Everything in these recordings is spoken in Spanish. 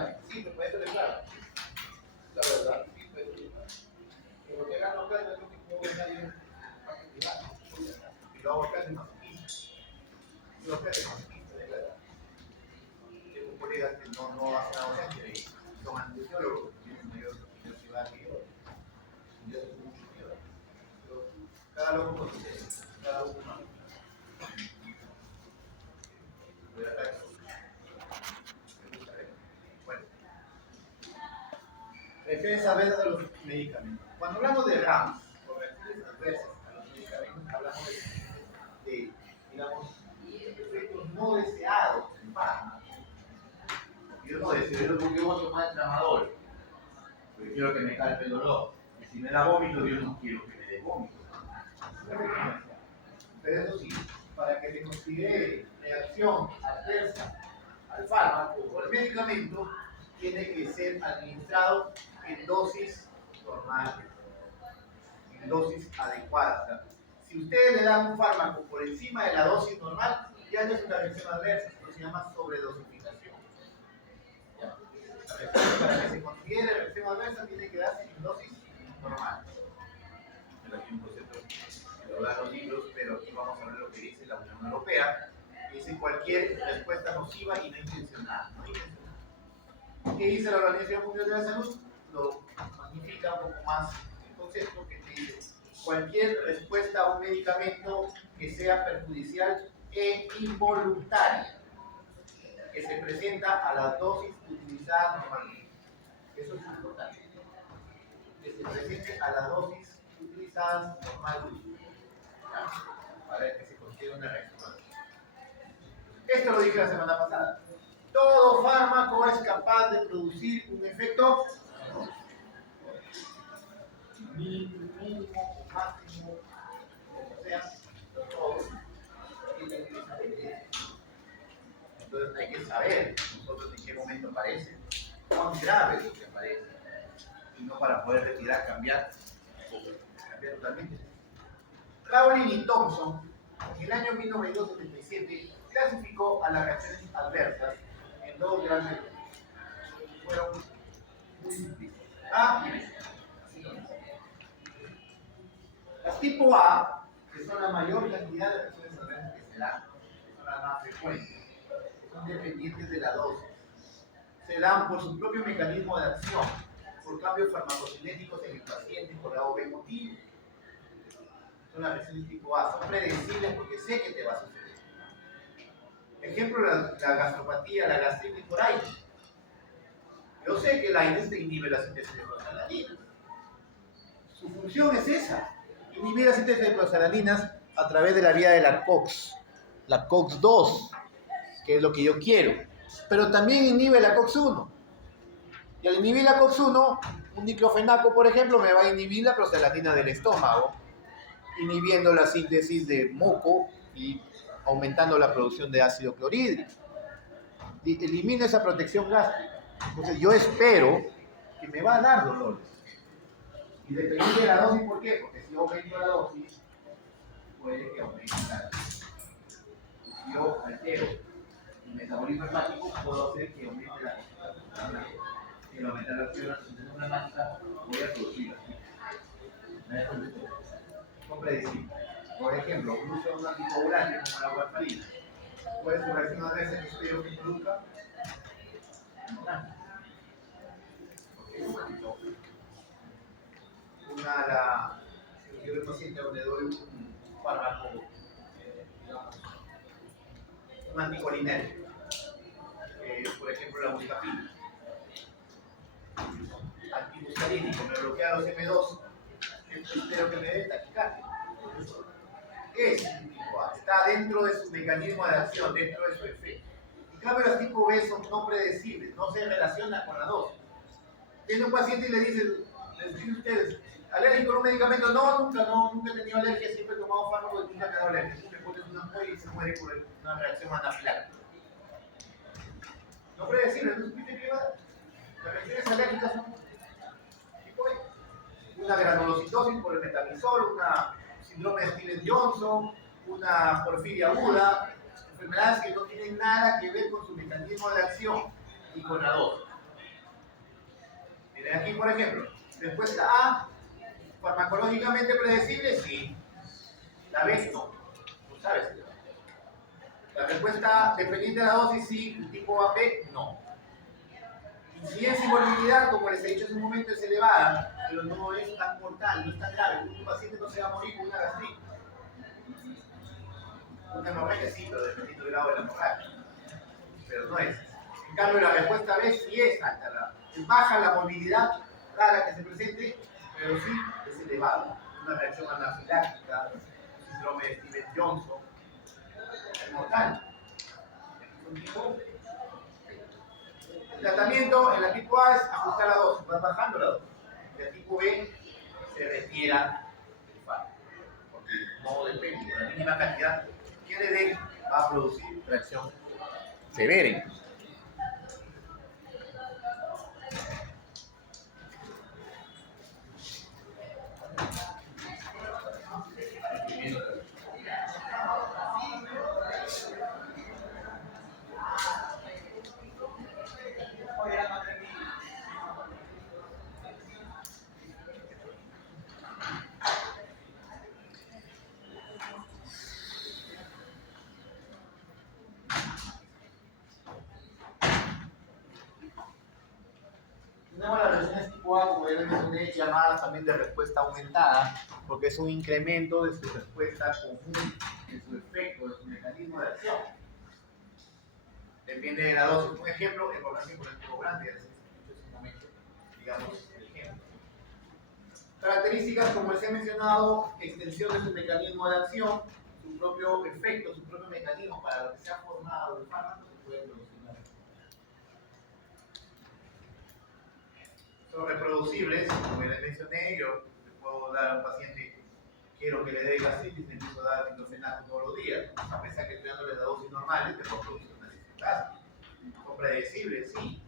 dinámica. Sí, me puede ser claro. La verdad, sí, puede ser claro. Pero que gano acá no es lo que puedo ganar en parte privada. Y lo hago acá en masoquista. Yo acá en masoquista, de verdad. Tengo colegas que no hacen la docencia y son anestesiólogos, tienen mayor universidad que yo soy mucho mayor. Pero cada loco con su tema, cada uno más. Voy a estar bueno, reacciones adversas a los medicamentos. Cuando hablamos de RAMS, o reacciones adversas a los medicamentos, hablamos digamos, efectos no deseados en fármacos. Yo no deseo, yo porque voy a tomar tramador, porque quiero que me calme el dolor. Y si me da vómito, yo no quiero que me dé vómito. Pero eso sí, para que se considere reacción adversa al fármaco o al medicamento, tiene que ser administrado en dosis normales, en dosis adecuadas. O sea, si ustedes le dan un fármaco por encima de la dosis normal, ya no es una reacción adversa, esto se llama sobredosificación. Para que se considere reacción adversa, tiene que darse en dosis normales. Es aquí un concepto que lo dan los libros, pero aquí vamos a ver lo que dice la Unión Europea. Dice cualquier respuesta nociva y no intencionada. ¿Qué dice la Organización Mundial de la Salud? Lo magnifica un poco más el concepto que te dice cualquier respuesta a un medicamento que sea perjudicial e involuntaria, que se presenta a las dosis utilizadas normalmente. Eso es importante. Que se presente a las dosis utilizadas normalmente. Para que se considere una reacción. Esto lo dije la semana pasada. Todo fármaco es capaz de producir un efecto mínimo o máximo, como sea, todos tienen esa tendencia. Entonces hay que saber nosotros en qué momento aparece, cuán grave es lo que aparece, y no para poder retirar, cambiar totalmente. Rowling y Thompson, en el año 1977, clasificó a las reacciones adversas en dos grandes grupos. Fueron muy simplistas. A y B. Así lo mismo. Las tipo A, que son la mayor cantidad de reacciones adversas que se dan, que son las más frecuentes, que son dependientes de la dosis, se dan por su propio mecanismo de acción, por cambios farmacocinéticos en el paciente por A o B motivo. Son las reacciones tipo A, son predecibles porque sé que te va a suceder. Ejemplo, la gastropatía, la gastritis por aire. Yo sé que el aire te inhibe la síntesis de prostaglandinas. Su función es esa, inhibir la síntesis de prostaglandinas a través de la vía de la COX-2, que es lo que yo quiero. Pero también inhibe la COX-1. Y al inhibir la COX-1, un diclofenaco, por ejemplo, me va a inhibir la prostaglandina del estómago, inhibiendo la síntesis de muco y aumentando la producción de ácido clorhídrico. Elimina esa protección gástrica. Entonces yo espero que me va a dar dolores. Y dependiendo de la dosis, ¿por qué? Porque si yo aumento la dosis, puede que aumente la dosis. Si yo altero el metabolismo hepático, puedo hacer que aumente la concentración. Si al aumentar la concentración de una masa, voy a producir así. Son predecibles. Por ejemplo, uso un anticoagulante como la warfarina. ¿Cuál es su reacción adversa que espero que produzca? Si yo el paciente le doy un fármaco, un anticolinérgico, por ejemplo la buscapina, antimuscarínico, me bloquea los M2, espero que me dé taquicardia. Es un tipo A, está dentro de su mecanismo de acción, dentro de su efecto. En cambio, los tipo B son no predecibles, no se relacionan con la dosis. Tiene un paciente y le dicen ustedes, ¿alérgico a un medicamento? No, nunca he tenido alergia, siempre he tomado fármacos y nunca me he dado alergia. Le pones una ampolla y se muere por una reacción anafiláctica. No predecible, no supiste que va. Las reacciones alérgicas son tipo B. Una granulocitosis por el metamizol, una síndrome de Stevens-Johnson, una porfiria aguda, enfermedades que no tienen nada que ver con su mecanismo de acción y con la dosis. Aquí, por ejemplo, respuesta A, farmacológicamente predecible, sí. La B, no. No sabes. La respuesta dependiente de la dosis, sí. Tipo A, B, no. Incidencia y morbilidad, como les he dicho hace un momento, es elevada, pero no es tan mortal, no es tan grave. Un paciente no se va a morir con una gastritis. Una hemorragia sí, pero dependiendo del grado de la hemorragia. Pero no es. En cambio, la respuesta B sí es alta. Baja la movilidad rara que se presente, pero sí es elevada. Una reacción anafiláctica, un síndrome de Stevens-Johnson, es mortal. El tratamiento en la tipo A es ajustar la dosis, vas bajando la dosis. En la tipo B se retira el fármaco, porque no depende, con la mínima cantidad que le den va a producir reacción severa incluso. Tenemos las reacciones tipo A, como ya mencioné, llamadas también de respuesta aumentada, porque es un incremento de su respuesta común, de su efecto, de su mecanismo de acción. Depende de la dosis. Un ejemplo, hemorragia por el tubo grande, ya les he dicho hace un momento, digamos, el ejemplo. Características, como les he mencionado, extensión de su mecanismo de acción, su propio efecto, su propio mecanismo para lo que se ha formado el fármaco, se puede producir una respuesta. Son reproducibles, como les mencioné, yo le puedo dar a un paciente, quiero que le dé gastritis, le empiezo a dar diclofenaco todos los días, a pesar que estoy dándole las dosis normales, te puedo producir una dificultad. Son predecibles, sí,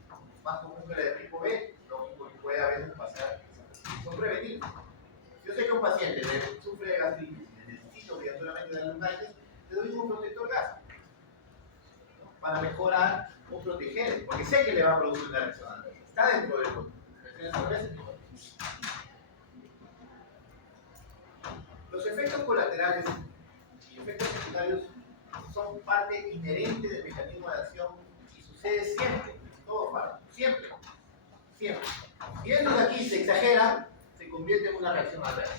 más común que la de tipo B, lo único que puede a veces pasar, son prevenibles. Si yo sé que un paciente sufre de gastritis y necesito obligatoriamente darle un AINES, le doy un protector gástrico, ¿no? Para mejorar o proteger, porque sé que le va a producir una reacción adversa, está dentro del protector. Los efectos colaterales y efectos secundarios son parte inherente del mecanismo de acción y sucede siempre, en todo fármaco, siempre, siempre. Si esto de aquí se exagera, se convierte en una reacción adversa.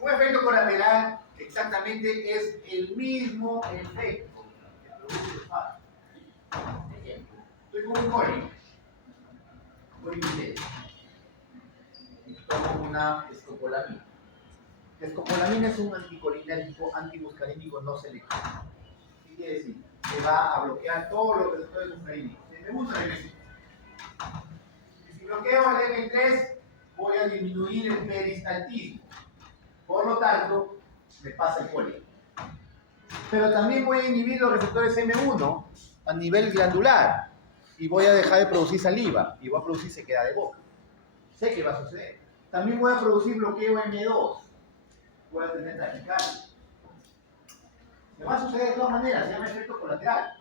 Un efecto colateral exactamente es el mismo efecto que produce el fármaco. Por ejemplo, estoy con un cólico, y tomo una escopolamina. La escopolamina es un anticolinérgico, antimuscarínico no selectivo. ¿Qué quiere decir? Que va a bloquear todos los receptores muscarínicos. Me gusta el M3. Y si bloqueo el M3, voy a disminuir el peristaltismo. Por lo tanto, me pasa el cólico. Pero también voy a inhibir los receptores M1 a nivel glandular y voy a dejar de producir saliva y voy a producir sequedad de boca. Sé que va a suceder. También voy a producir bloqueo M2. Voy a tener taquicardia. Me va a suceder de todas maneras, se llama efecto colateral.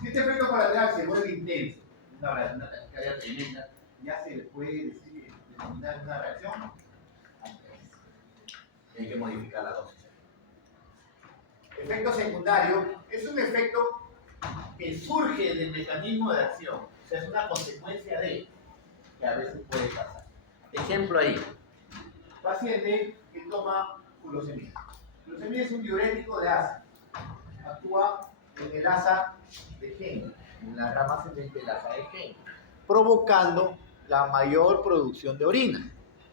Si este efecto colateral se vuelve intenso, una taquicardia tremenda, ya se le puede decir, determinar una reacción adversa. Hay que modificar la dosis. Efecto secundario es un efecto que surge del mecanismo de acción, o sea, es una consecuencia de que a veces puede pasar. Ejemplo ahí, paciente que toma furosemida. Furosemida es un diurético de ácido, actúa en el asa de Henle, en la rama ascendente del asa de Henle, provocando la mayor producción de orina.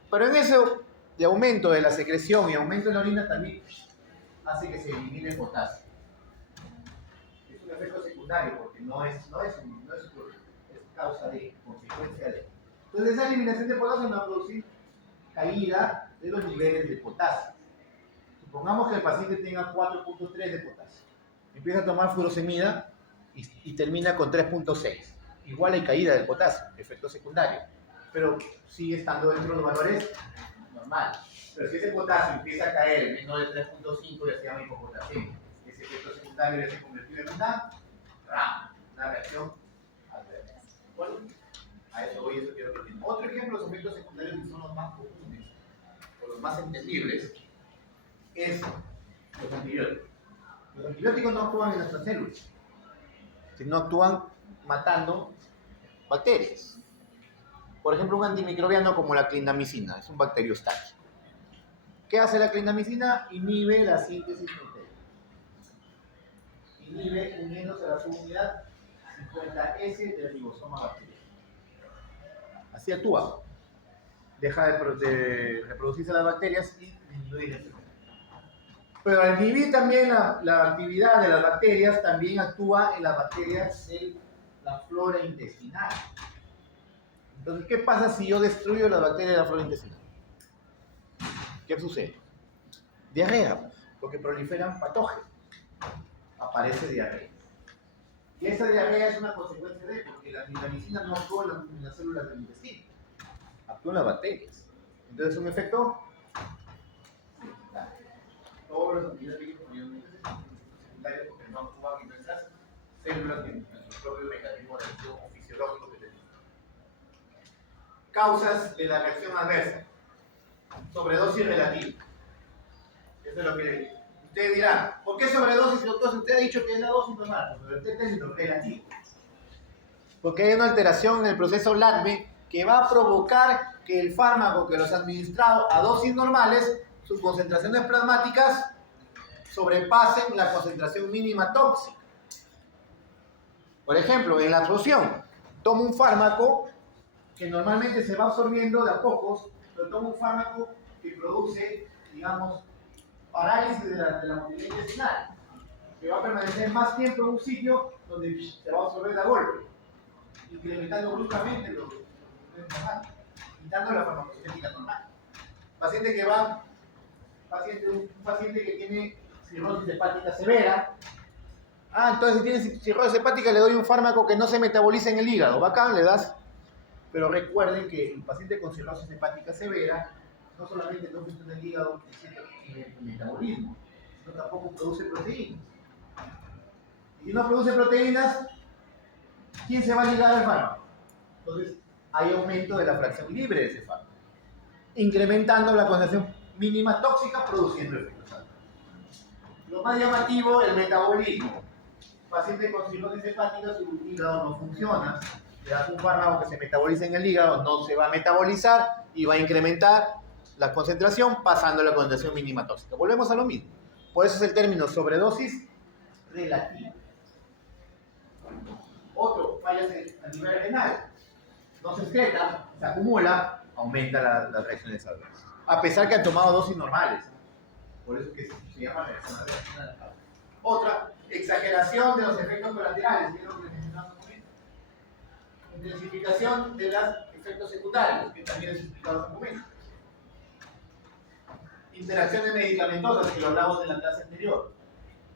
Pero en eso de aumento de la secreción y aumento de la orina también hace que se elimine el potasio. Es un efecto secundario porque no es causa de, consecuencia de. Entonces esa eliminación de potasio va a producir caída de los niveles de potasio. Supongamos que el paciente tenga 4.3 de potasio. Empieza a tomar furosemida y termina con 3.6. Igual hay caída del potasio, efecto secundario. Pero sigue estando dentro de los valores normales. Pero si ese potasio empieza a caer en menos de 3.5, ya se llama hipopotasemia. Ese efecto secundario ya se convirtió en una reacción adversa. ¿De acuerdo? A eso voy, eso quiero que entiendan. Otro ejemplo de los efectos secundarios que son los más comunes, o los más entendibles, es los antibióticos. Los antibióticos no actúan en nuestras células, sino actúan matando bacterias. Por ejemplo, un antimicrobiano como la clindamicina, es un bacteriostático. ¿Qué hace la clindamicina? Inhibe la síntesis proteica. Inhibe uniéndose a la subunidad 50S del ribosoma bacteriano. Así actúa. Deja de reproducirse las bacterias y disminuye la enfermedad. Pero al inhibir también la actividad de las bacterias, también actúa en las bacterias de la flora intestinal. Entonces, ¿qué pasa si yo destruyo las bacterias de la flora intestinal? ¿Qué sucede? Diarrea, porque proliferan patógenos. Aparece diarrea. Y esa diarrea es una consecuencia de, porque la clindamicina no actúa en las células del intestino, actúa en las bacterias. Entonces, un efecto secundario. Todos los antibióticos mayormente son secundarios porque no actúan en nuestras células, en nuestro propio mecanismo de acción fisiológico que tenemos. Causas de la reacción adversa. Sobredosis relativa. Eso es lo que ustedes dirán. ¿Por qué sobredosis, doctor? Si usted ha dicho que es la dosis normal, pero usted está diciendo relativo. Porque hay una alteración en el proceso LATME que va a provocar que el fármaco que los ha administrado a dosis normales, sus concentraciones plasmáticas sobrepasen la concentración mínima tóxica. Por ejemplo, en la absorción, tomo un fármaco que normalmente se va absorbiendo de a pocos, pero tomo un fármaco que produce, digamos, parálisis de la motilidad intestinal, que va a permanecer más tiempo en un sitio donde se va a absorber de a golpe, incrementando bruscamente los nutrientes normales, quitando la farmacocinética normal. Un paciente que tiene cirrosis hepática severa. Entonces si tiene cirrosis hepática le doy un fármaco que no se metaboliza en el hígado. Bacán, le das. Pero recuerden que el paciente con cirrosis hepática severa no solamente no funciona el hígado en el metabolismo, sino tampoco produce proteínas. Y si no produce proteínas, ¿quién se va a ligar al fármaco? Entonces hay aumento de la fracción libre de ese fármaco, incrementando la concentración mínima tóxica, produciendo efectos adversos. Lo más llamativo, el metabolismo. Paciente con cirrosis hepática, su hígado no funciona. Le das un fármaco que se metaboliza en el hígado, no se va a metabolizar y va a incrementar la concentración pasando a la concentración mínima tóxica. Volvemos a lo mismo. Por eso es el término sobredosis relativa. Otro, fallas a nivel renal. No se excreta, se acumula, aumenta las reacciones adversas. A pesar que han tomado dosis normales. Por eso que se llama reacción adversa. Otra, exageración de los efectos colaterales, que es lo que les mencionamos un momento. Intensificación de los efectos secundarios, que también les explicado hace un momento. Interacciones medicamentosas, que lo hablamos en la clase anterior.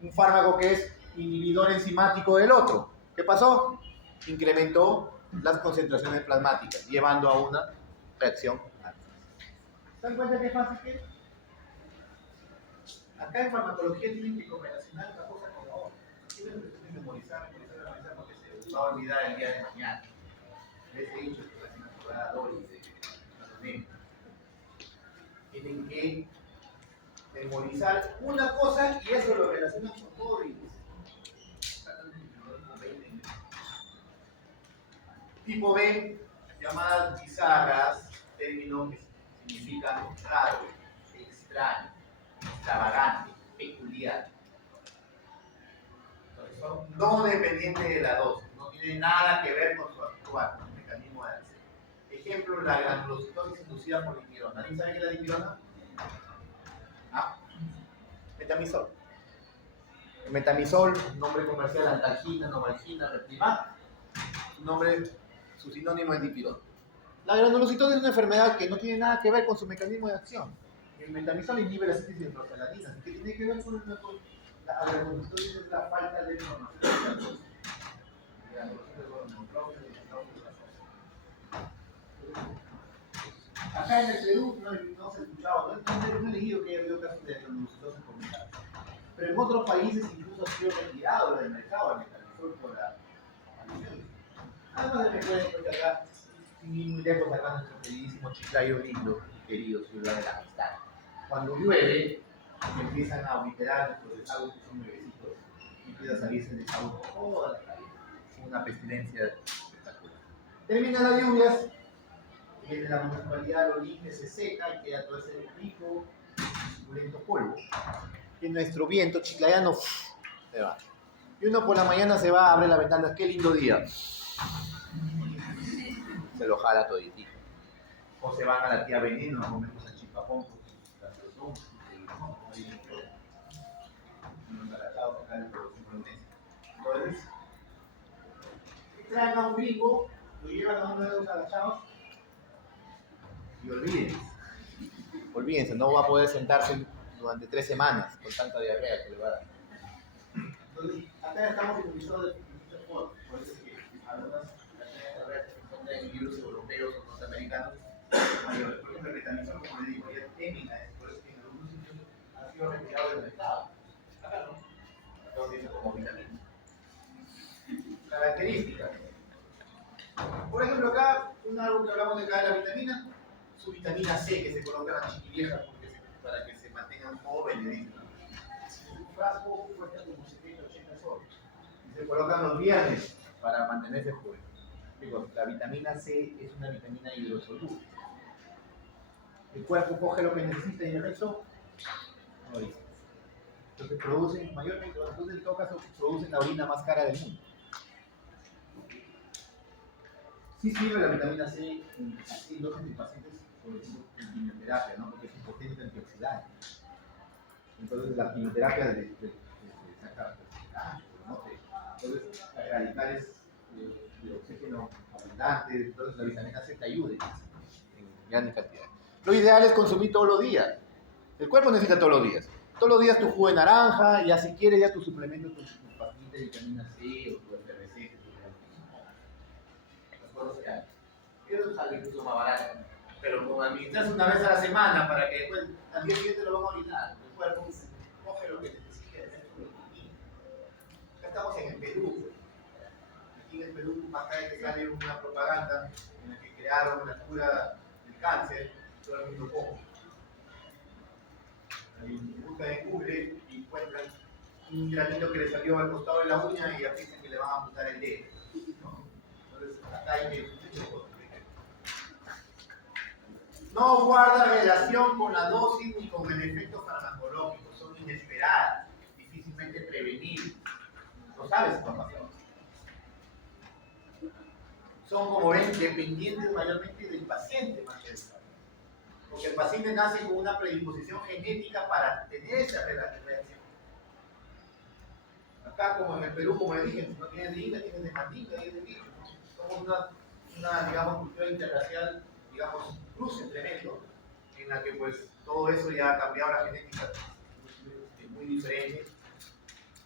Un fármaco que es inhibidor enzimático del otro. ¿Qué pasó? Incrementó las concentraciones plasmáticas, llevando a una reacción adversa. ¿Se dan cuenta qué fácil que es? Acá en farmacología tienen que correlacionar una cosa con la otra. Tienen que memorizar, porque se va a olvidar el día de mañana. Les he dicho que la temporada Doris de tienen que memorizar una cosa y eso lo relacionan con todo y tipo B, llamadas bizarras, término que significa raro, extraño, extravagante, peculiar. Entonces son no dependientes de la dosis, no tienen nada que ver con su actuar, con el mecanismo de acción. Ejemplo, la granulocitosis inducida por dipirona. ¿Alguien sabe qué es la dipirona? Metamisol. El metamisol, nombre comercial antalgina, novalgina, replimab. Su sinónimo es dipirona. La granulocitosis es una enfermedad que no tiene nada que ver con su mecanismo de acción. El metamisol inhibe la síntesis de prostaglandinas. ¿Qué tiene que ver con la granulocitosis? Es la falta de información. Acá en el Perú no se ha escuchado, no he leído que haya habido casos de granulocitosis comunitaria. Pero en otros países incluso ha sido retirado del mercado el metamisol por la aparición. Además de recuerden que acá sin ir muy lejos, acá nuestro queridísimo Chiclayo lindo, querido ciudad de la amistad. Cuando llueve, empiezan a obliterar nuestros desagües que son nuevecitos y empieza a salirse de desagüe por toda la calle. Una pestilencia espectacular. Terminan las lluvias, viene la municipalidad, lo limpia, se seca y queda todo ese rico, suculento polvo. Y nuestro viento chiclayano se va. Y uno por la mañana se va, abre la ventana, qué lindo día. Se lo jala toditito. O se van a la tía Veneno a comer con chipapón, entonces, traen a un gringo, lo llevan a uno de los agachados y olvídense, no va a poder sentarse durante 3 semanas con tanta diarrea que le va a dar. Entonces, acá estamos en el episodio de por eso es que algunas diarreas que son de virus europeos o norteamericanos son mayores. Por ejemplo, el metanizol, como le digo, ya es técnica, por eso es que en algunos sitios ha sido retirado del mercado. Acá no. Acá lo tiene como vitamina. Características. Por ejemplo, acá, algo que hablamos de acá de la vitamina, su vitamina C, que se coloca en las chiquiliejas para que se mantengan jóvenes. Su frasco cuesta como 70, 80 soles. Y se colocan los viernes para mantenerse joven. Digo, la vitamina C es una vitamina hidrosoluble. El cuerpo coge lo que necesita y el resto no lo dice. Entonces producen, mayormente, entonces en todo caso, producen la orina más cara del mundo. Sí sirve la vitamina C en dosis de pacientes, por ejemplo, en quimioterapia, ¿no? Porque es un potente antioxidante. Entonces, la quimioterapia de saca ¿no? Entonces, hay radicales de oxígeno abundantes, entonces la vitamina C te ayuda en grandes cantidades. Lo ideal es consumir todos los días. El cuerpo necesita todos los días. Todos los días tu jugo de naranja, ya si quieres ya tu suplemento, tu pastilla de vitamina C o tu FBC, eso es algo incluso más barato. Pero como administras una vez a la semana para que después al día siguiente lo vamos a orinar, el cuerpo coge lo que necesita de dentro de ti. Acá estamos en el Perú. Aquí en el Perú, más tarde que sale una propaganda en la que crearon la cura del cáncer, todo el mundo come. Buscan en Google y encuentran un granito que le salió al costado de la uña y ya piensan que le van a apuntar el dedo. ¿No? Entonces, acá hay que no guarda relación con la dosis ni con el efecto farmacológico, son inesperadas, difícilmente prevenibles. No sabes qué va a pasar. Son, como ven, dependientes mayormente del paciente más que del paciente. Porque el paciente nace con una predisposición genética para tener esa reacción. Acá, como en el Perú, como le dije, no tienes de India, tienes de Mandinga, tienes de bicho. Somos una, digamos, cultura interracial, digamos, cruce tremendo, en la que pues todo eso ya ha cambiado la genética, es muy diferente.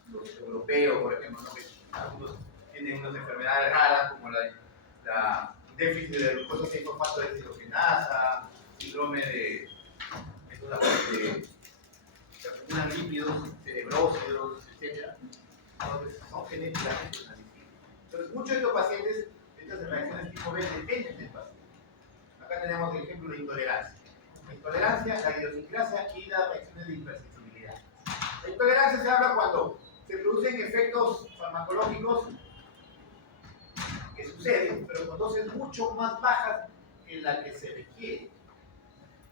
Los europeos, por ejemplo, ¿no? Que algunos tienen unas enfermedades raras como la déficit de glucosa 6-fosfato deshidrogenasa, síndrome de se acumulan lípidos, cerebrócidos, etc. Entonces son genéticamente distintos. Entonces muchos de estos pacientes, estas reacciones tipo B dependen del paciente. Acá tenemos el ejemplo de intolerancia. La intolerancia, la idiosincrasia y las reacciones de hipersensibilidad. La intolerancia se habla cuando se producen efectos farmacológicos que suceden, pero con dosis mucho más bajas que la que se requiere.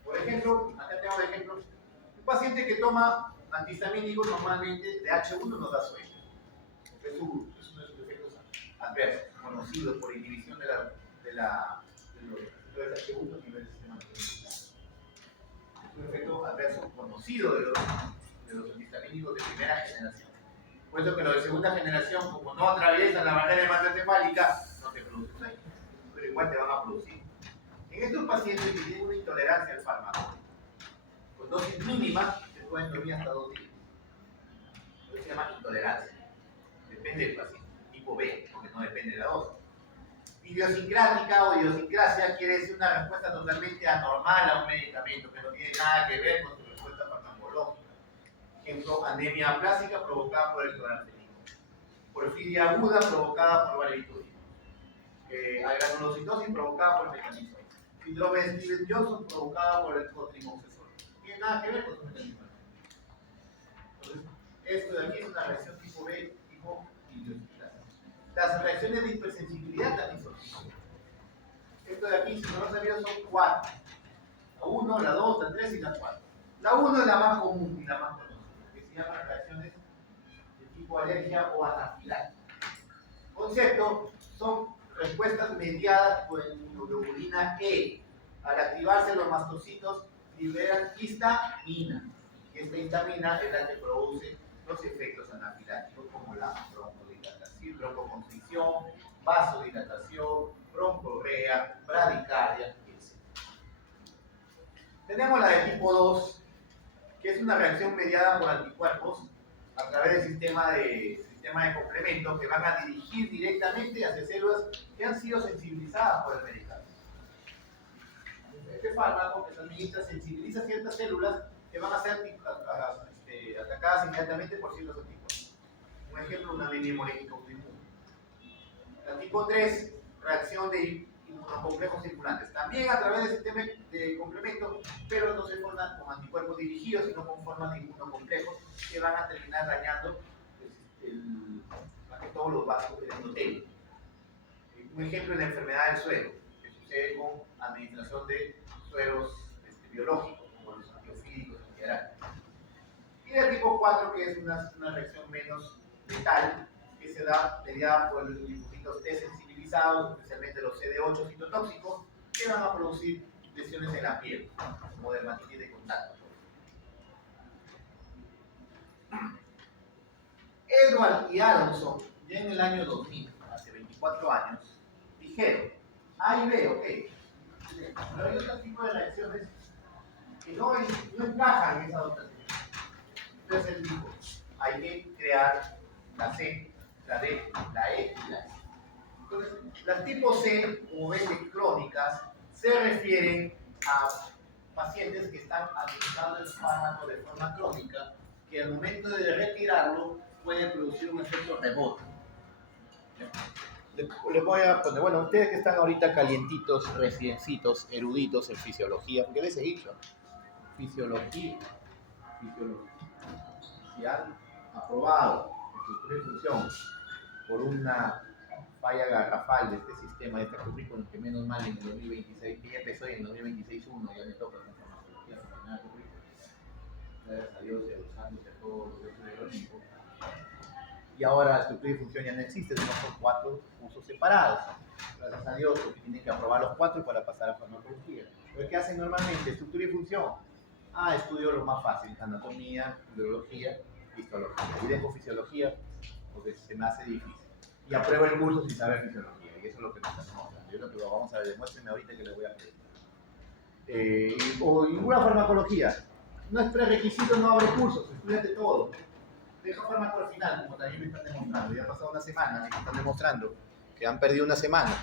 Por ejemplo, acá tengo el ejemplo, un paciente que toma antihistamínicos normalmente de H1 nos da sueño. Es uno de sus efectos adversos, conocidos por inhibición de los H1 a nivel del sistema nervioso. Es un efecto adverso conocido de los antihistamínicos de primera generación. Por eso que los de segunda generación, como no atraviesan la barrera hematoencefálica, no te producen sueño, pero igual te van a producir. En estos pacientes que tienen una intolerancia al fármaco, con dosis mínimas, se pueden dormir hasta 2 días. Eso se llama intolerancia. Depende del paciente. Tipo B, porque no depende de la dosis. Idiosincrática o idiosincrasia quiere decir una respuesta totalmente anormal a un medicamento que no tiene nada que ver con tu respuesta farmacológica. Ejemplo, anemia aplásica provocada por el cloranfenismo. Porfiria aguda provocada por valeriturina. a granulocitosis provocada por el mecanismo. Síndrome de Stevens-Johnson provocada por el cotrimoxazol. No tiene nada que ver con su mecanismo. Entonces, esto de aquí es una reacción tipo B, tipo idiosincrasia. Las reacciones de hipersensibilidad también son tipo B. Esto de aquí, si no lo sabían, son 4. La 1, la 2, la 3 y la 4. La 1 es la más común y la más conocida, que se llama reacciones de tipo alergia o anafiláctica. Concepto, son respuestas mediadas por inmunoglobulina E. Al activarse los mastocitos, liberan histamina. Y esta histamina es la que produce los efectos anafilácticos como la broncodilatación, broncoconstricción, vasodilatación, broncorrea, bradicardia, etc. Tenemos la de tipo 2, que es una reacción mediada por anticuerpos a través del sistema de complemento que van a dirigir directamente hacia células que han sido sensibilizadas por el medicamento. Este fármaco que se administra sensibiliza ciertas células que van a ser atacadas inmediatamente por ciertos anticuerpos. Un ejemplo, una anemia hemolítica autoinmune. La tipo 3, reacción de inmunocomplejos circulantes. También a través del sistema de complemento, pero no se forman con anticuerpos dirigidos, sino con formas de inmunocomplejos que van a terminar dañando más que todos los vasos del endotelio. Un ejemplo es la enfermedad del suero, que sucede con administración de sueros biológicos, como los antiofílicos, antiarácnicos. Y la tipo 4, que es una reacción menos letal, que se da mediada por linfocitos desensibilizados, especialmente los CD8 citotóxicos, que van a producir lesiones en la piel, como dermatitis de contacto. Edward y Aronson, ya en el año 2000, hace 24 años, dijeron, A y B, ok, pero hay otro tipo de reacciones que no encajan en esa otra. Entonces él dijo, hay que crear la C, la D, la E y la S. Entonces, las tipo C o B crónicas se refieren a pacientes que están administrando el fármaco de forma crónica, que al momento de retirarlo puede producir un efecto rebote. Les voy a poner, bueno, ustedes que están ahorita calientitos, reciencitos, eruditos en fisiología, porque les he dicho, fisiología aprobado en su función por una falla garrafal de este sistema, de este currículum, que menos mal en el 2026, que ya empezó y en el 2026 ya me toca con farmacología, gracias a Dios y a los santos y a todos los dioses del Olimpo. Y ahora la estructura y función ya no existe, sino son 4 cursos separados. Gracias a Dios, porque tienen que aprobar los 4 para pasar a farmacología. ¿Pero qué hacen normalmente? Estructura y función. Estudio lo más fácil, anatomía, biología, histología. Y dejo fisiología porque se me hace difícil. Y apruebo el curso sin saber fisiología. Y eso es lo que nos estamos mostrando. Yo lo que vamos a ver, demuéstrenme ahorita que les voy a pedir. O ninguna farmacología. No es prerequisito, no abre cursos, estudiate todo. Deja fármaco al final, como también me están demostrando. Ya ha pasado una semana y me están demostrando que han perdido una semana.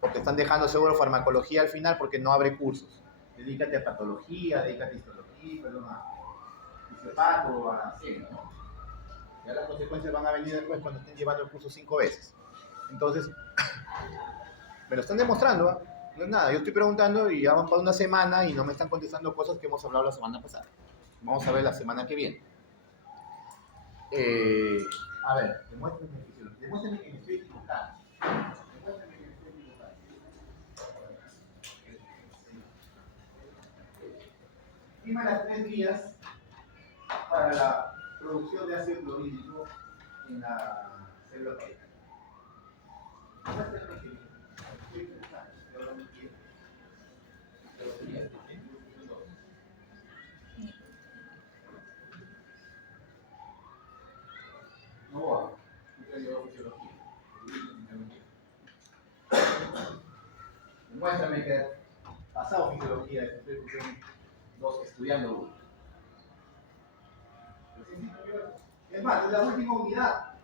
Porque están dejando seguro farmacología al final porque no abre cursos. Dedícate a patología, dedícate a histología, perdón, a fisiopato, a C, ¿no? Ya las consecuencias van a venir después cuando estén llevando el curso 5 veces. Entonces, me lo están demostrando, ¿eh? No es nada, yo estoy preguntando y ya van para una semana y no me están contestando cosas que hemos hablado la semana pasada. Vamos a ver la semana que viene. A ver, demuéstrenme que me estoy equivocando. Demuéstrenme que me estoy equivocando. Dime las 3 vías para la producción de ácido clorhídrico en la célula parietal. Demuéstrenme que me estoy equivocando. Yo no quiero. Pero sería no va. Yo llevo fisiología. Demuéstrame que pasado fisiología, estoy función 2 estudiando 1. Es más, es la última unidad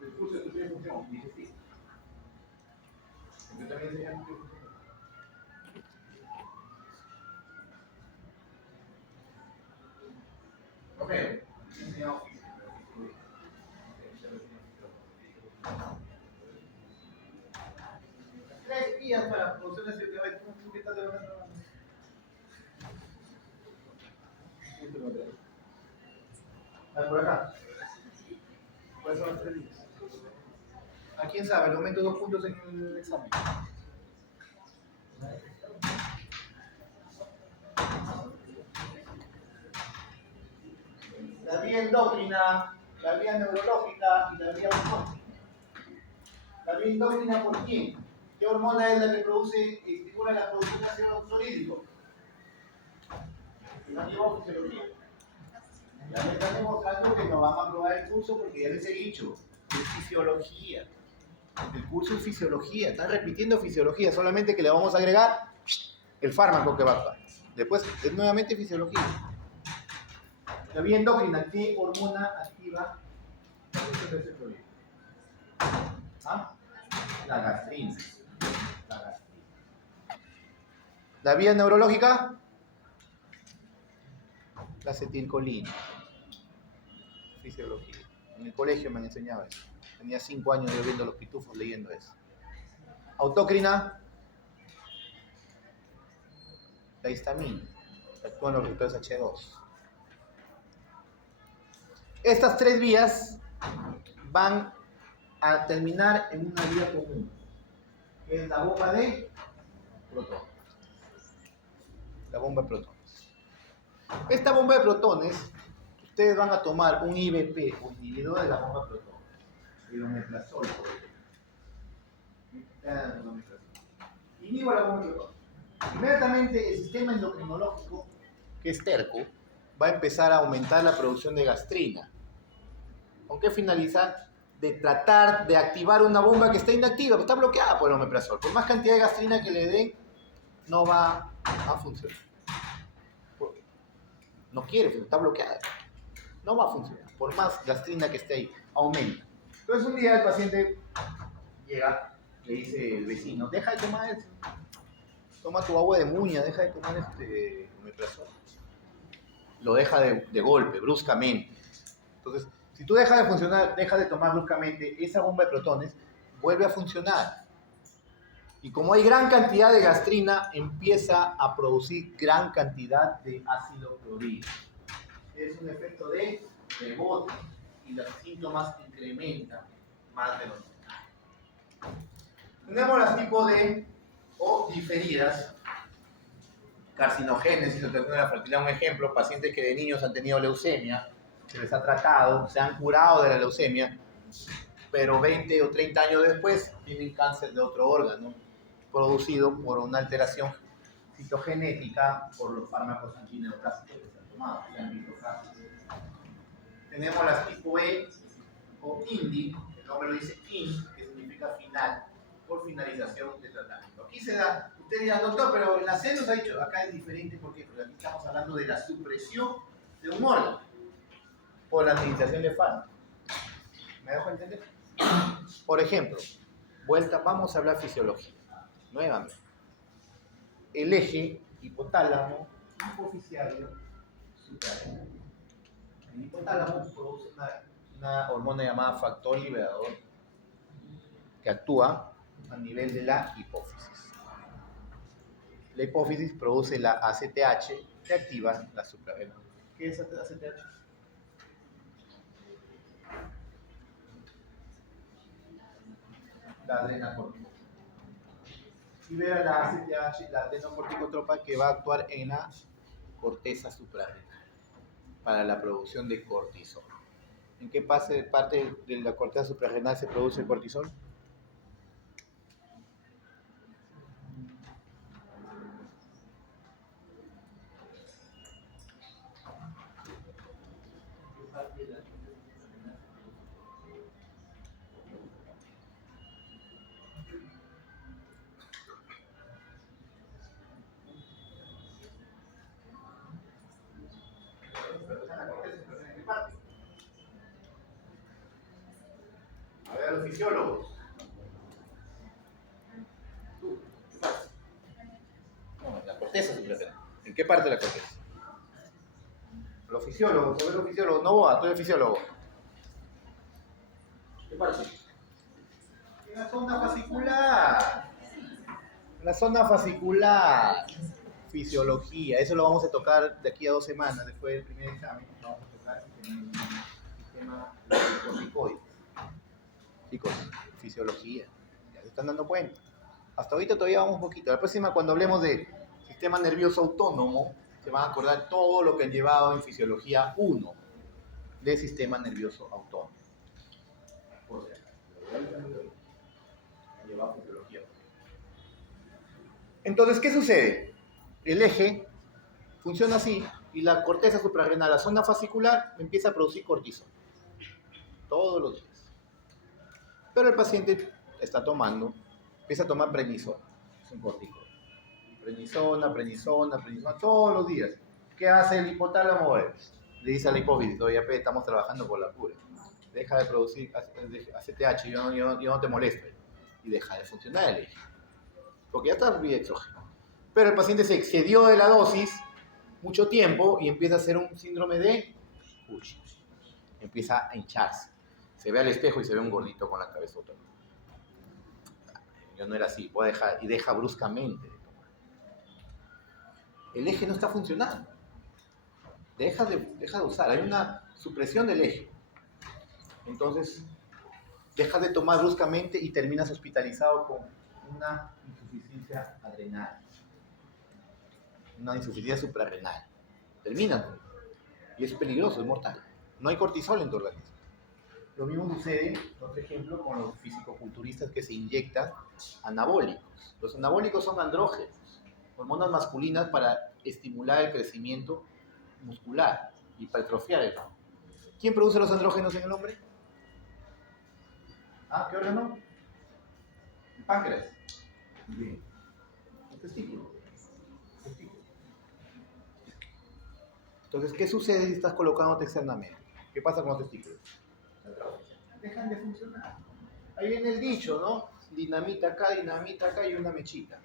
del curso de estudio de función, dice sí. Porque también enseñan estudio de función. Romero, enseñado física. A ver, por acá. ¿Cuáles son las 3 líneas? ¿A quién sabe? Le aumento 2 puntos en el examen. La vía endócrina, la vía neurológica y la vía hormónica. La vía endócrina, ¿por quién? ¿Qué hormona es la que produce y estimula la producción de ácido oxalídrico? La fisiología. Ya me están demostrando que no vamos a probar el curso porque ya les he dicho, es fisiología. El curso es fisiología, están repitiendo fisiología, solamente que le vamos a agregar el fármaco que va a actuar. Después es nuevamente fisiología. La vía endocrina, ¿qué hormona activa la producción de ese problema? ¿Ah? La gastrina. La gastrina. La vía neurológica, la acetilcolina. Fisiología. En el colegio me han enseñado eso. Tenía 5 años yo viendo los pitufos leyendo eso. Autócrina, la histamina. Actúan los receptores H2. Estas 3 vías van a terminar en una vía común, que es la bomba de protones. La bomba de protones. Esta bomba de protones, ustedes van a tomar un IBP o inhibidor de la bomba de protones. El omeprazol, por ejemplo. Inhibo la bomba de protones. Inmediatamente el sistema endocrinológico, que es terco, va a empezar a aumentar la producción de gastrina. ¿Con qué finaliza? De tratar de activar una bomba que está inactiva, que está bloqueada por el omeprazol. Por más cantidad de gastrina que le den, no va a funcionar. No quiere funcionar, está bloqueada. No va a funcionar, por más gastrina que esté ahí, aumenta. Entonces un día el paciente llega, le dice el vecino, deja de tomar eso. Toma tu agua de muña, deja de tomar omeprazol. Lo deja de golpe, bruscamente. Entonces, si tú dejas de funcionar, dejas de tomar bruscamente, esa bomba de protones vuelve a funcionar. Y como hay gran cantidad de gastrina, empieza a producir gran cantidad de ácido clorhídrico. Es un efecto de rebote y los síntomas incrementan más de lo normal. Tenemos las tipos de o diferidas, carcinogénesis, alteración de la fertilidad, un ejemplo, pacientes que de niños han tenido leucemia, se les ha tratado, se han curado de la leucemia, pero 20 o 30 años después tienen cáncer de otro órgano, producido por una alteración citogenética por los fármacos antineoplásicos que se han tomado, se han visto casos. Tenemos las tipo E o INDI, el nombre lo dice IN, que significa final, por finalización de tratamiento. Aquí se da, usted dirá, doctor, pero en la C nos ha dicho, acá es diferente, ¿por qué? Porque aquí estamos hablando de la supresión de un órgano por la administración de fármacos. ¿Me dejo entender? Por ejemplo, vamos a hablar fisiología. Nuevamente, el eje hipotálamo, hipofisiario, suprarrenal. El hipotálamo produce una hormona llamada factor liberador que actúa a nivel de la hipófisis. La hipófisis produce la ACTH que activa la suprarrenal. ¿Qué es ACTH? La adrenocorticotropa. Libera la ACTH, la adrenocorticotropa, que va a actuar en la corteza suprarrenal para la producción de cortisol. ¿En qué parte de la corteza suprarrenal se produce el cortisol? A ver, los fisiólogos. ¿Tú? ¿Qué pasa? No, la corteza suprarrenal. ¿En qué parte de la corteza? Los fisiólogos, sobre los fisiólogos. No, tú eres fisiólogo. ¿Qué parte? En la zona fascicular. La zona fascicular, fisiología, eso lo vamos a tocar de aquí a 2 semanas, después del primer examen. Vamos a tocar sistema psicoides. Chicos, fisiología, ya se están dando cuenta. Hasta ahorita todavía vamos un poquito. La próxima, cuando hablemos de sistema nervioso autónomo, se van a acordar todo lo que han llevado en fisiología 1 del sistema nervioso autónomo. Por si acaso, han llevado fisiología. Entonces, ¿qué sucede? El eje funciona así y la corteza suprarrenal, la zona fascicular, empieza a producir cortisol todos los días. Pero el paciente empieza a tomar prednisona, es un corticoide. Prednisona, todos los días. ¿Qué hace el hipotálamo? Le dice a la hipófisis, oye, estamos trabajando por la cura. Deja de producir ACTH, yo no te molesto. Y deja de funcionar el eje. Porque ya está bien exógeno. Pero el paciente se excedió de la dosis mucho tiempo y empieza a hacer un síndrome de Cushing. Empieza a hincharse. Se ve al espejo y se ve un gordito con la cabezota. Yo no era así, puedo dejar, y deja bruscamente de tomar. El eje no está funcionando. Deja de usar, hay una supresión del eje. Entonces, dejas de tomar bruscamente y terminas hospitalizado con una insuficiencia adrenal, una insuficiencia suprarrenal. Termina, y es peligroso, es mortal. No hay cortisol en tu organismo. Lo mismo sucede, por ejemplo, con los fisicoculturistas que se inyectan anabólicos. Los anabólicos son andrógenos, hormonas masculinas para estimular el crecimiento muscular, hipertrofiar el hombre. ¿Quién produce los andrógenos en el hombre? ¿Qué órgano? El páncreas. Bien. El testículo. Entonces, ¿qué sucede si estás colocándote externamente? ¿Qué pasa con los testículos? Dejan de funcionar. Ahí viene el dicho, ¿no? Dinamita acá y una mechita.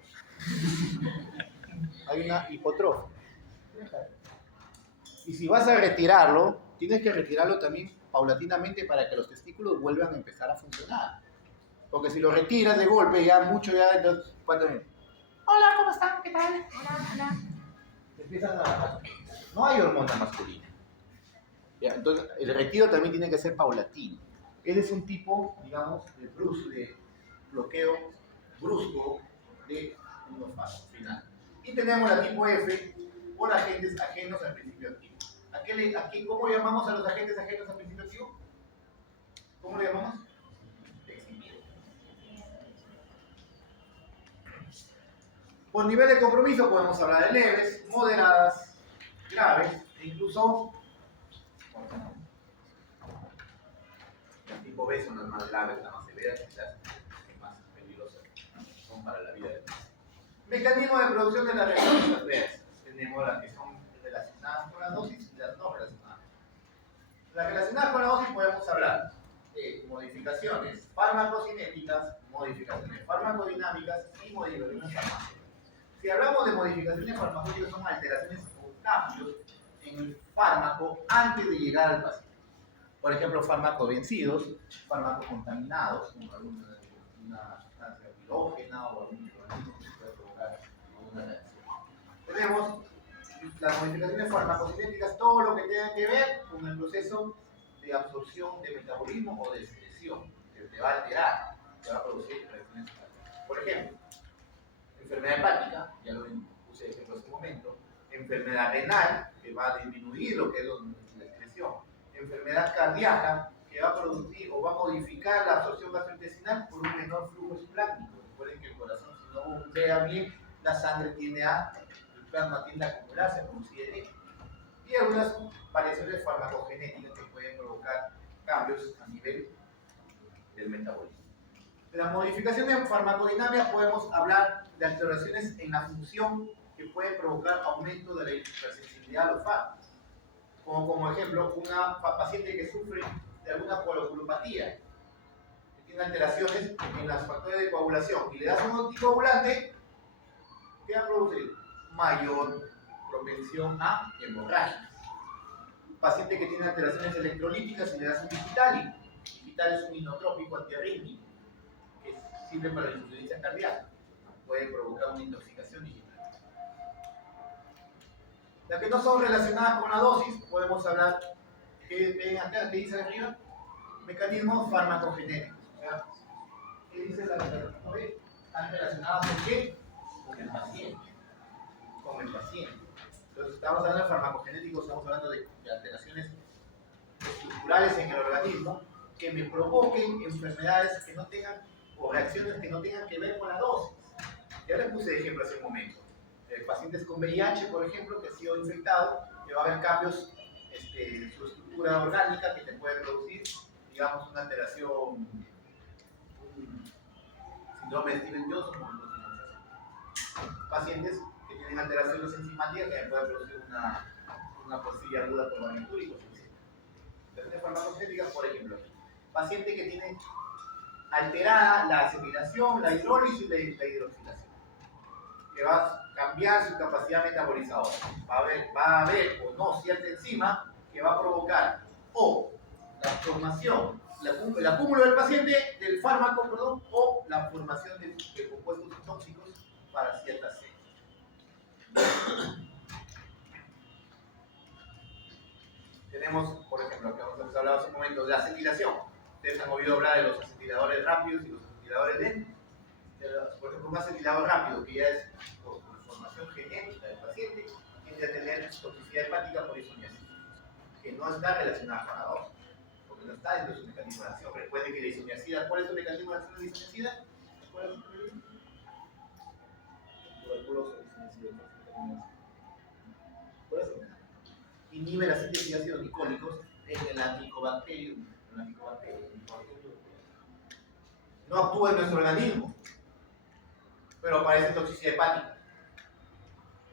Hay una hipotrofia. Y si vas a retirarlo, tienes que retirarlo también paulatinamente para que los testículos vuelvan a empezar a funcionar. Porque si lo retiras de golpe, entonces, ¿cuánto viene? Hola, ¿cómo están? ¿Qué tal? Hola. Empiezan no hay hormona masculina. ¿Ya? Entonces, el retiro también tiene que ser paulatino. Él es un tipo, digamos, de bloqueo brusco de unos pasos final. Y tenemos la tipo F por agentes ajenos al principio activo. ¿Cómo llamamos a los agentes ajenos al principio activo? ¿Cómo lo llamamos? Eximidos. Por nivel de compromiso podemos hablar de leves, moderadas, graves e incluso el tipo B son las más graves, las más severas y las más peligrosas son para la vida del paciente. Mecanismo de producción de las reacciones adversas. Tenemos las que son relacionadas con la dosis y las no relacionadas. Las relacionadas con la dosis podemos hablar de modificaciones farmacocinéticas, modificaciones farmacodinámicas y modificaciones farmacéuticas. Si hablamos de modificaciones farmacéuticas, son alteraciones o cambios en el fármaco antes de llegar al paciente. Por ejemplo, fármacos vencidos, fármacos contaminados, como una sustancia pirógena o algún microorganismo que puede provocar alguna reacción. Tenemos las modificaciones farmacocinéticas, todo lo que tenga que ver con el proceso de absorción, de metabolismo o de excreción, que te va a alterar, te va a producir reacciones. Por ejemplo, enfermedad hepática, ya lo puse ejemplo hace un momento, enfermedad renal, que va a disminuir lo que es la excreción, enfermedad cardíaca, que va a producir o va a modificar la absorción gastrointestinal por un menor flujo esplácnico. Recuerden que el corazón, si no bombea bien, la sangre tiende el plasma tiende a acumularse, a producir edema. Y algunas variaciones farmacogenéticas que pueden provocar cambios a nivel del metabolismo. De la modificación de farmacodinámica podemos hablar de alteraciones en la función que pueden provocar aumento de la hipersensibilidad a los fármacos. Como ejemplo, una paciente que sufre de alguna coagulopatía, que tiene alteraciones en los factores de coagulación, y le das un anticoagulante, ¿qué va a producir? Mayor propensión a hemorragias. Paciente que tiene alteraciones electrolíticas y le das un digital es un inotrópico antiarrítmico que sirve para la insuficiencia cardíaca. puede provocar una intoxicación digital. Las que no son relacionadas con la dosis, podemos hablar, que ven acá, que dice arriba, mecanismos farmacogenéticos. ¿Qué dice la literatura? Están relacionadas con qué? Con el paciente. Con el paciente. Entonces, estamos hablando de farmacogenéticos, estamos hablando de alteraciones estructurales en el organismo que me provoquen enfermedades que no tengan, o reacciones que no tengan que ver con la dosis. Ya les puse de ejemplo hace un momento. Pacientes con VIH, por ejemplo, que ha sido infectado, que va a haber cambios en su estructura orgánica que te puede producir, digamos, una alteración, un síndrome de Stevens-Johnson. Pacientes que tienen alteraciones enzimáticas que pueden producir una porfiria aguda por barbitúricos. Alteraciones farmacogenéticas, por ejemplo, paciente que tiene alterada la acetilación, la hidrólisis y la hidroxilación, que va a cambiar su capacidad metabolizadora. Va a haber o no cierta enzima que va a provocar o la formación, el acúmulo del paciente, del fármaco, perdón, o la formación de compuestos tóxicos para ciertas células. Tenemos, por ejemplo, que hemos hablado hace un momento, de la acetilación. Ustedes han oído hablar de los acetiladores rápidos y los acetiladores lentos. Por ejemplo, un acetilador rápido, que ya es por formación genética del paciente, tiende a tener toxicidad hepática por isoniasis, que no está relacionada con la dosis, porque no está dentro de su mecanismo de acción. Recuerden que la isoniazida, ¿cuál es su mecanismo de acción de la isoniazida? ¿Cuál es su mecanismo? Tuberculosis, isoniazida. Por eso, inhibe la síntesis de ácidos glicólicos en el Mycobacterium. No actúa en nuestro organismo, pero aparece toxicidad hepática,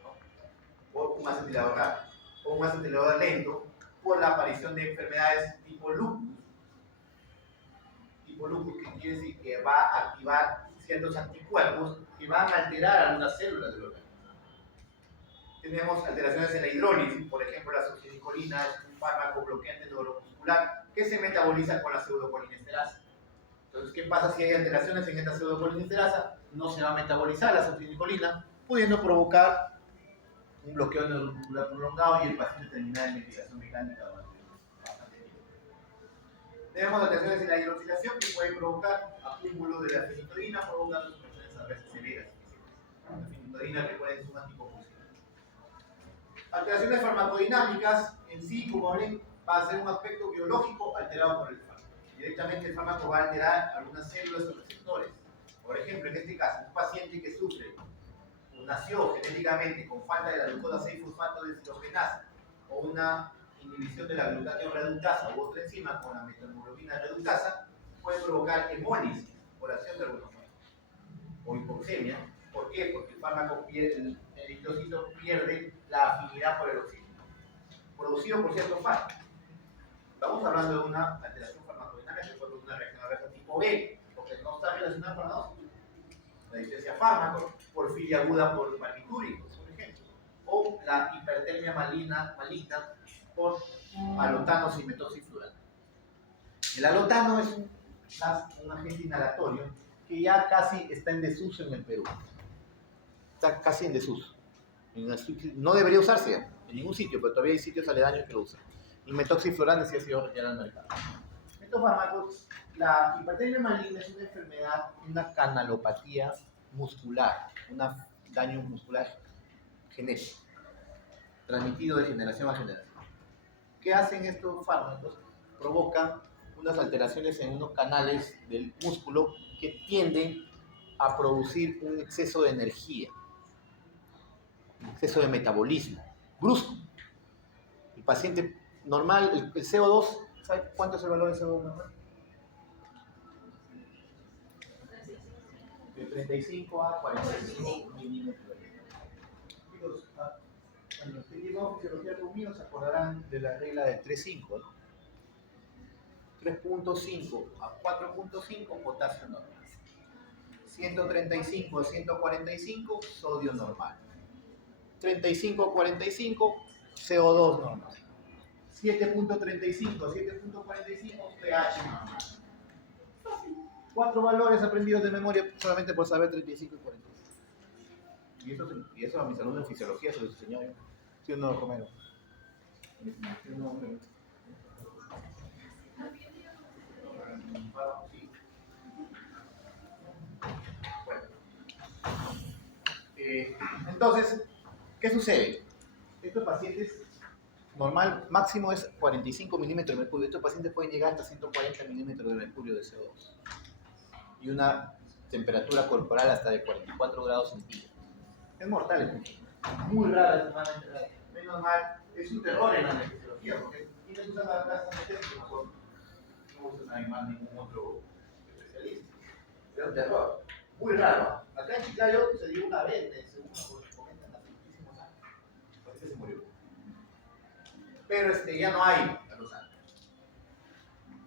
¿no? O un acetilador rápido, o un acetilador lento, por la aparición de enfermedades tipo lupus. Tipo lupus, que quiere decir que va a activar ciertos anticuerpos que van a alterar algunas células del organismo. Tenemos alteraciones en la hidrólisis, por ejemplo, la succinilcolina es un fármaco bloqueante neuromuscular que se metaboliza con la pseudocolinesterosa. Entonces, ¿qué pasa si hay alteraciones en esta pseudocolinesterosa? No se va a metabolizar la succinilcolina, pudiendo provocar un bloqueo neuromuscular prolongado y el paciente terminar en ventilación mecánica bastante tiempo. Tenemos alteraciones en la hidroxilación que pueden provocar acúmulo de la fenitoína, provocando supresiones a veces severas. La fenitoína, recuerden, es un anticonvulsivo. Alteraciones farmacodinámicas en sí, como ven, va a ser un aspecto biológico alterado por el fármaco. Directamente el fármaco va a alterar algunas células o receptores. Por ejemplo, en este caso, un paciente que sufre o nació genéticamente con falta de la glucosa 6-fosfato deshidrogenasa o una inhibición de la glutatión reductasa u otra enzima con la methemoglobina reductasa, puede provocar hemólisis por acción de algunos fármacos o hipoxemia. ¿Por qué? Porque el fármaco pierde, el eritrocito pierde la afinidad por el oxígeno, producido por ciertos fármacos. Estamos hablando de una alteración farmacodinámica que puede una reacción adversa tipo B, porque no está relacionada con la dosis. La resistencia a fármacos, porfiria aguda por barbitúricos, por ejemplo, o la hipertermia maligna por alotano y metoxiflurano. El alotano es un agente inhalatorio que ya casi está en desuso en el Perú. Está casi en desuso. No debería usarse en ningún sitio, pero todavía hay sitios aledaños que lo usan. Y metoxiflurano sí ha sido retirado al mercado. Estos fármacos, la hipertermia maligna es una enfermedad, una canalopatía muscular, un daño muscular genético, transmitido de generación a generación. ¿Qué hacen estos fármacos? Provocan unas alteraciones en unos canales del músculo que tienden a producir un exceso de energía, un exceso de metabolismo brusco. El paciente normal, el CO2, ¿sabe cuánto es el valor del CO2 normal? De 35 a 45 milímetros. Chicos, cuando usted llevó fisiología conmigo se acordarán de la regla del 3.5, ¿no? 3.5 a 4.5 potasio normal. 135 a 145 sodio normal. 35 a 45 CO2 normal. 7.35 a 7.45 pH normal. 4 valores aprendidos de memoria solamente por saber 35 y 45. Y eso a mis alumnos en fisiología se los enseñó yo. ¿Sí o no, Romero? ¿Sí o no, Romero? Sí. Bueno. Entonces, ¿qué sucede? Estos pacientes, normal, máximo es 45 milímetros de mercurio. Estos pacientes pueden llegar hasta 140 milímetros de mercurio de CO2. Y una temperatura corporal hasta de 44 grados centígrados. Es mortal, es muy rara, menos mal, es un terror en la anestesiología, porque quienes usan las anestésicas no usan además ningún otro especialista. Es un terror, muy raro. Acá en Chiclayo se dio una vez, según nos comentan hace muchísimos años, parece que se murió. Pero ya no hay a los años,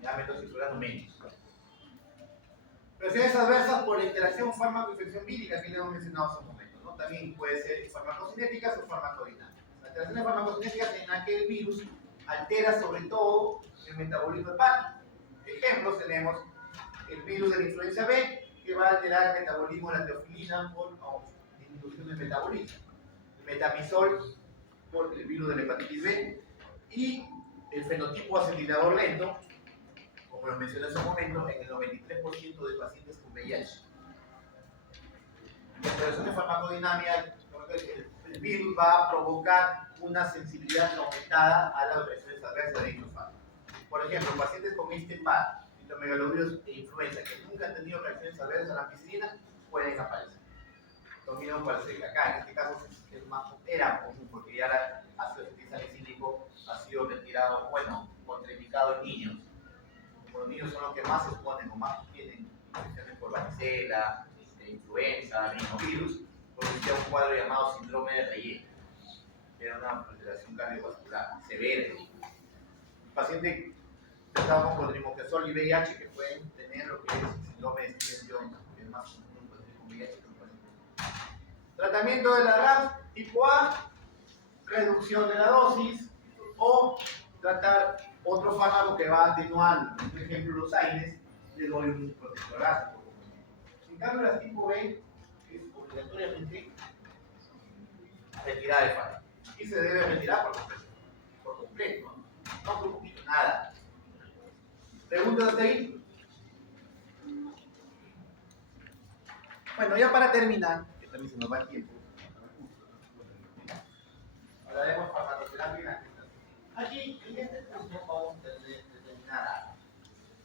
ya metoxifurano menos. Reacciones adversas por la interacción fármaco-infección vírica que le hemos mencionado hace un momento, ¿no? También puede ser farmacocinéticas o farmacodinámicas. Las alteraciones farmacocinéticas en la que el virus altera sobre todo el metabolismo hepático. Ejemplos tenemos el virus de la influenza B, que va a alterar el metabolismo de la teofilina por disminución del metabolismo. El metamizol por el virus de la hepatitis B y el fenotipo acetilador lento, como lo mencioné hace un momento, en el 93% de pacientes con VIH. La interacción de farmacodinámica, el virus va a provocar una sensibilidad aumentada a las reacciones adversas de dichos fármacos. Por ejemplo, pacientes con par, citomegalovirus e influenza que nunca han tenido reacciones adversas a la ampicilina pueden aparecer. Tomino parece que acá, en este caso, era común porque ya el ácido acetilsalicílico ha sido retirado, bueno, contraindicado en niños. Los niños son los que más se exponen o más tienen infecciones por varicela, influenza, rinovirus, porque existía un cuadro llamado síndrome de Reye, que era una alteración cardiovascular severa. El paciente tratado con clotrimograzol y VIH que pueden tener lo que es síndrome de Stevens-Jones, que es más común con VIH que con pacientes. Tratamiento de la RAS tipo A, reducción de la dosis o tratar otro fármaco que va a atenuar, por ejemplo, los AINES, le doy un protector ácido. En cambio, las tipo B es obligatoriamente retirada de fármaco. Y se debe retirar por completo, no por un poquito, nada. ¿Preguntas hasta ahí? Bueno, ya para terminar, que también se nos va el tiempo, hablaremos de farmacoterapia y la gestación. Aquí, en este punto, vamos a determinar algo.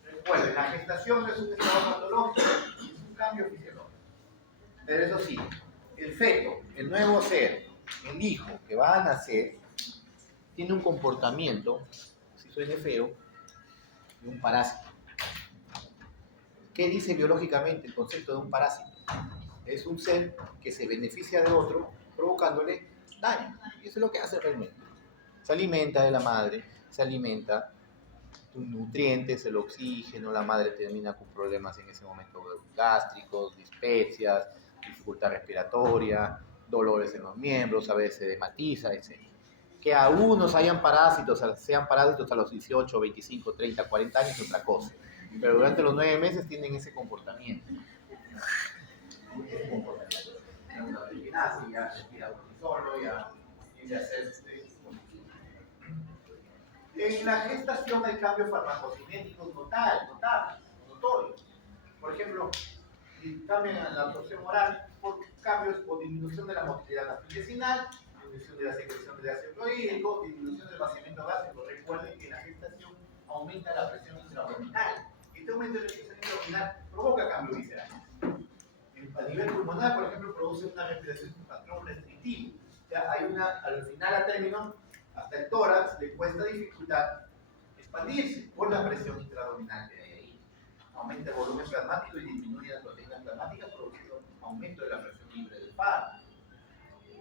Recuerden, la gestación es un estado patológico y es un cambio fisiológico. Pero eso sí, el feto, el nuevo ser, el hijo que va a nacer, tiene un comportamiento, si suene feo, de un parásito. ¿Qué dice biológicamente el concepto de un parásito? Es un ser que se beneficia de otro provocándole daño. Y eso es lo que hace realmente. Se alimenta de la madre, se alimenta tus nutrientes, el oxígeno, la madre termina con problemas en ese momento gástricos, dispepsias, dificultad respiratoria, dolores en los miembros, a veces edematiza, etc. Que a unos sean parásitos a los 18, 25, 30, 40 años es otra cosa. Pero durante los 9 meses tienen ese comportamiento. Ya respira por sí solo, ya tiende a hacer en la gestación hay cambios farmacocinéticos notorios. Por ejemplo, cambian la absorción oral por cambios o disminución de la motilidad gastrointestinal, disminución de la secreción de ácido clorhídrico, disminución del vaciamiento gástrico. Recuerden que la gestación aumenta la presión intraabdominal. Este aumento de la presión intraabdominal provoca cambios viscerales. A nivel pulmonar, por ejemplo, produce una respiración con patrón restrictivo. O sea, al final, a término, hasta el tórax le cuesta dificultad expandirse por la presión intraabdominal que hay ahí. Aumenta el volumen plasmático y disminuye las proteínas plasmáticas, produciendo un aumento de la presión libre del fármaco.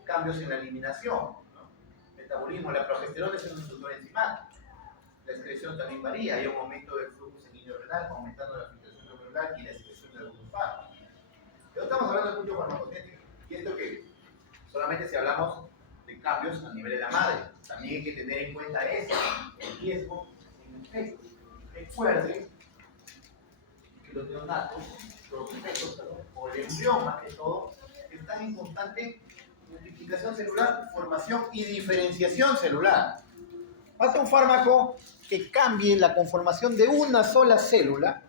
Cambios en la eliminación, ¿no? Metabolismo, la progesterona es un inductor enzimático. La excreción también varía, hay un aumento del flujo sanguíneo renal, aumentando la filtración glomerular y la excreción de algunos fármacos. Pero estamos hablando de punto farmacocinético. Y esto que solamente si hablamos de cambios a nivel de la madre. También hay que tener en cuenta eso, el riesgo en el feto. Recuerden que los neonatos, los fetos, o el embrión más que todo, están en constante multiplicación celular, formación y diferenciación celular. Hace un fármaco que cambie la conformación de una sola célula,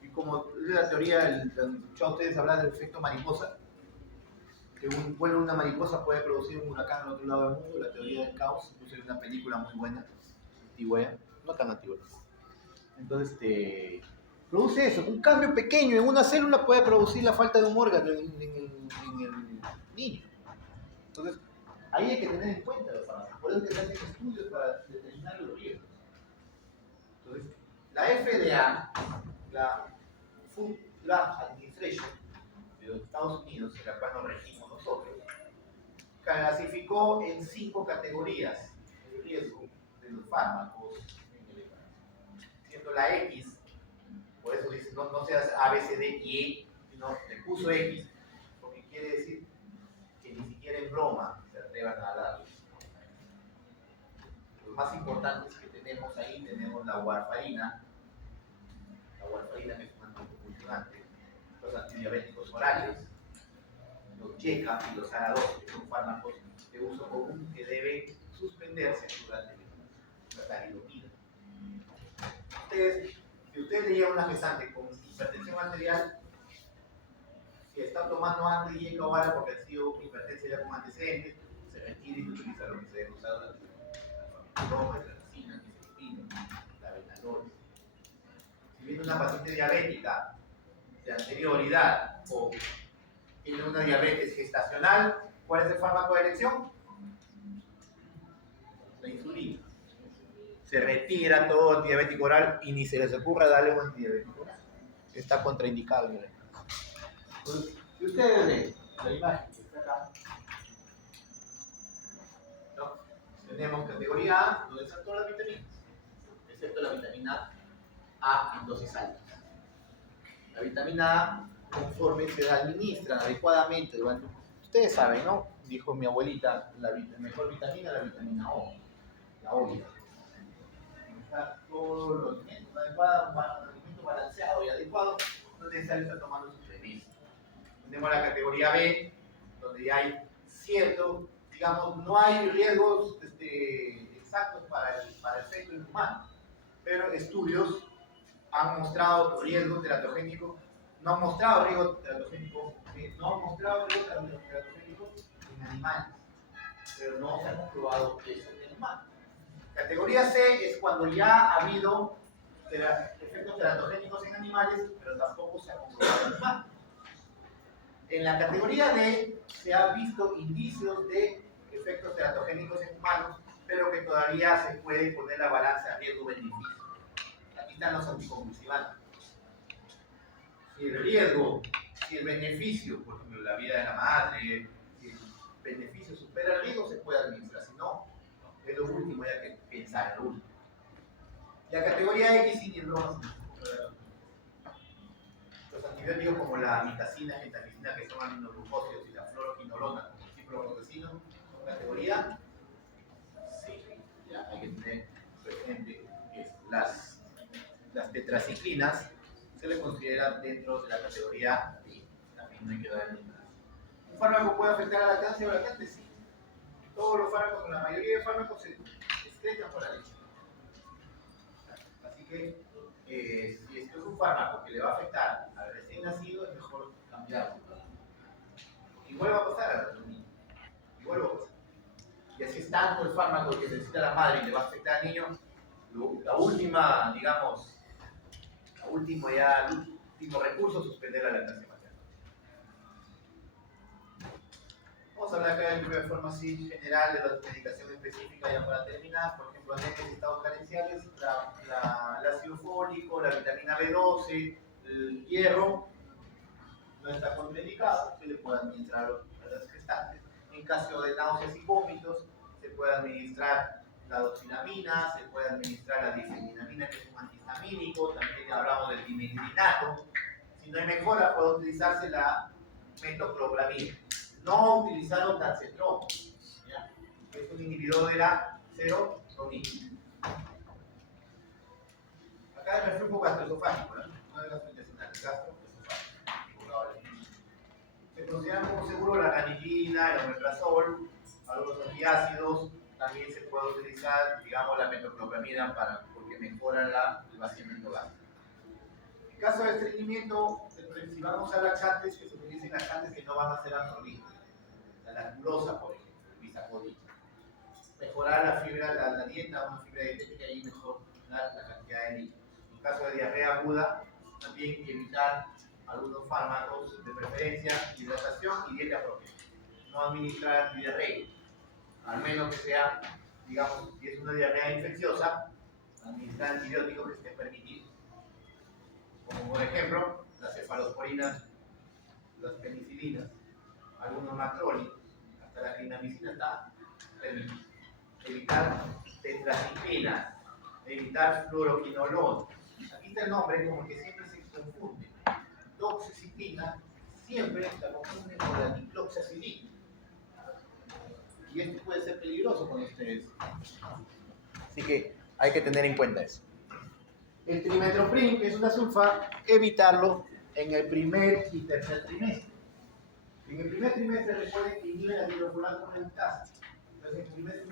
y como es la teoría, ya ustedes hablan del efecto mariposa, que un vuelo de una mariposa puede producir un huracán al otro lado del mundo, la teoría del caos, incluso hay una película muy buena, antigua, no tan antigua. Entonces, produce eso, un cambio pequeño en una célula puede producir la falta de un órgano en el niño. Entonces, ahí hay que tener en cuenta los fármacos, por eso es que se hacen estudios para determinar los riesgos. Entonces, la FDA, la Food Drug Administration de los Estados Unidos, en la cual nos regimos nosotros, clasificó en 5 categorías el riesgo de los fármacos en el embarazo. Siendo la X, por eso dice, no seas A, B, C, D y E, sino le puso X, porque quiere decir que ni siquiera en broma se atrevan a darlo. Los más importantes que tenemos ahí, tenemos la warfarina que es un anticonvulsivante, los antidiabéticos orales, los YECA y los ARA2, que son fármacos de uso común que deben suspenderse durante la talidomida. Si usted le lleva una gestante con hipertensión arterial, si está tomando antes YECA o ARA porque ha sido hipertensia ya con antecedentes, se retira y se utiliza lo que se debe usar durante la broma, la vacina, la betalol. Si viene una paciente diabética de anterioridad o tiene una diabetes gestacional, ¿cuál es el fármaco de elección? La insulina. Se retira todo antidiabético oral y ni se les ocurra darle un antidiabético oral. Está contraindicado. Entonces, si ustedes ven la imagen que está acá, ¿no? Tenemos categoría A, donde están todas las vitaminas, excepto la vitamina A en dosis altas. La vitamina A, conforme se administra adecuadamente durante... Ustedes saben, ¿no? Dijo mi abuelita, la mejor vitamina es la vitamina O, la obvia. Está todos los alimentos adecuados, un alimento balanceado y adecuado, no es necesario estar tomando suplementos. Tenemos la categoría B, donde hay cierto, digamos, no hay riesgos exactos para el efecto en humano, pero estudios han mostrado riesgos teratogénicos, no han mostrado riesgos teratogénicos en animales, pero no se ha comprobado eso en humanos. Categoría C es cuando ya ha habido efectos teratogénicos en animales, pero tampoco se ha comprobado en humanos. En la categoría D se han visto indicios de efectos teratogénicos en humanos, pero que todavía se puede poner la balanza riesgo-beneficio. Aquí están los anticonvulsivantes. Si el beneficio, por ejemplo, la vida de la madre, si el beneficio supera el riesgo, se puede administrar. Si no, es lo último, hay que pensar en lo último. La categoría X y bromas. Los antibióticos como la amicacina, gentamicina, que son aminoglucósidos, y la fluoroquinolona, como el ciprofloxacino, son categoría C. Ya hay que tener presente que las tetraciclinas se le consideran dentro de la categoría D. También no hay que dar en nada. ¿Un fármaco puede afectar a la lactancia o la lactante? Sí. Todos los fármacos, la mayoría de fármacos se excretan por la leche. Así que, si esto es un fármaco que le va a afectar al recién nacido, es mejor cambiarlo. Igual va a pasar a los niños. Igual va a pasar. Y así es tanto el fármaco que necesita la madre y le va a afectar al niño, la última, digamos, el último recurso es suspender la lactancia materna. Vamos a hablar acá de forma así general de la medicación específica ya para terminar. Por ejemplo, anemias y estados carenciales, el ácido fólico, la vitamina B12, el hierro, no está contraindicado, se le puede administrar a las gestantes. En caso de náuseas y vómitos, se puede administrar la doxinamina, se puede administrar la difenylamina, que es un antihistamínico, también hablamos del dimetilinato. Si no hay mejora, puede utilizarse la metoclopramida. No utilizar otacetrón, que es un inhibidor de la serotonina. Acá es reflujo gastroesofágico, no es gastrointestinal, es gastroesofágico. Se consideran como seguro la ranitidina, el omeprazol, algunos antiácidos. También se puede utilizar, digamos, la metoclopramida porque mejora el vaciamiento gástrico. En caso de estreñimiento, si vamos a laxantes, que se utilicen laxantes que no van a ser absorbidos. La lactulosa, por ejemplo, el bisacodyl. Mejorar la fibra, la dieta, una fibra dietética y mejorar la cantidad de líquidos. En caso de diarrea aguda, también evitar algunos fármacos, de preferencia hidratación y dieta propia. No administrar antidiarreico, al menos que sea, digamos, si es una diarrea infecciosa, administrar antibióticos que estén permitidos. Como por ejemplo, las cefalosporinas, las penicilinas, algunos macrólidos, hasta la clindamicina está permitida. Evitar tetraciclinas, evitar fluoroquinolona. Aquí está el nombre, como que siempre se confunde. Doxiciclina, siempre la confunden con la dicloxacilina. Y esto puede ser peligroso con ustedes. Así que hay que tener en cuenta eso. El trimethoprim, que es una sulfa, evitarlo en el primer y tercer trimestre. En el primer trimestre recuerden que inhibe la hidrofolato con el Entonces, en el primer trimestre